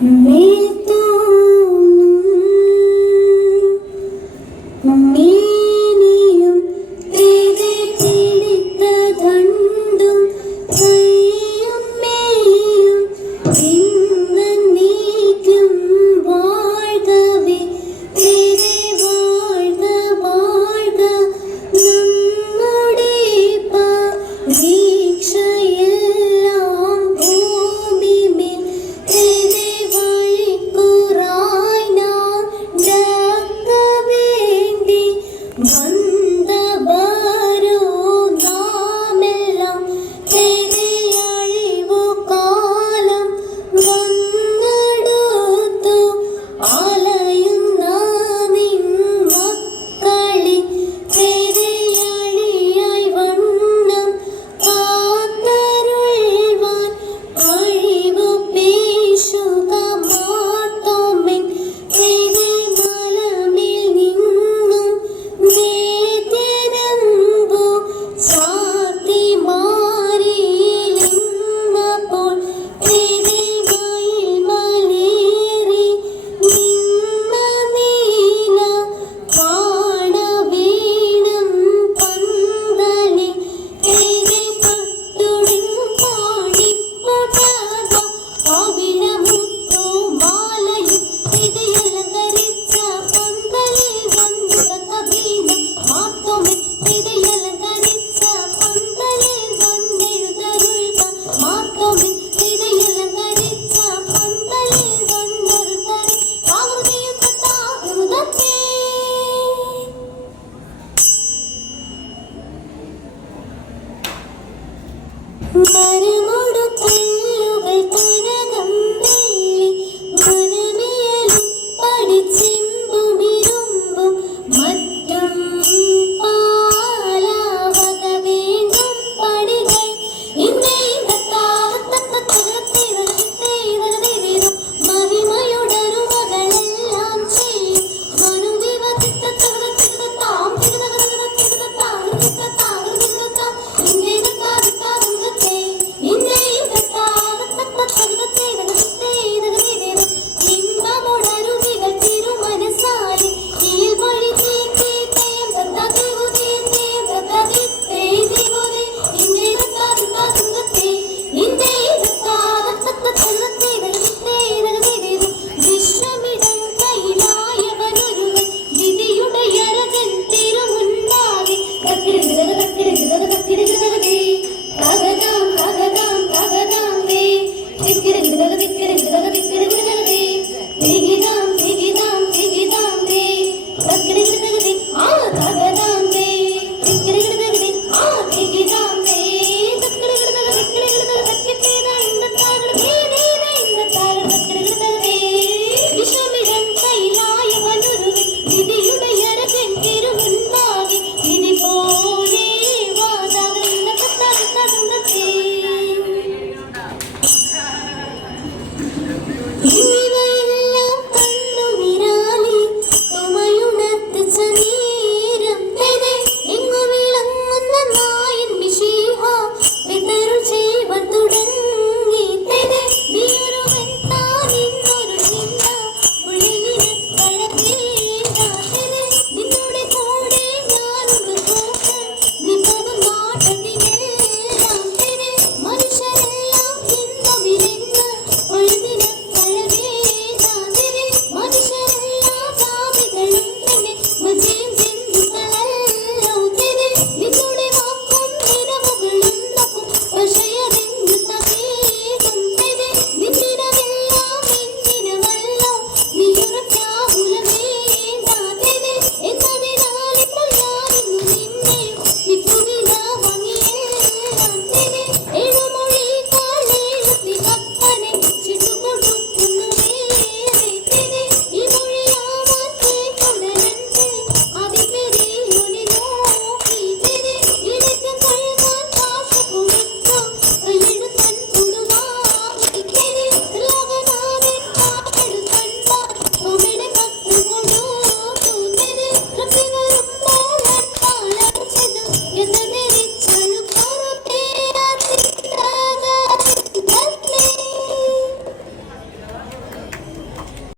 me Bye.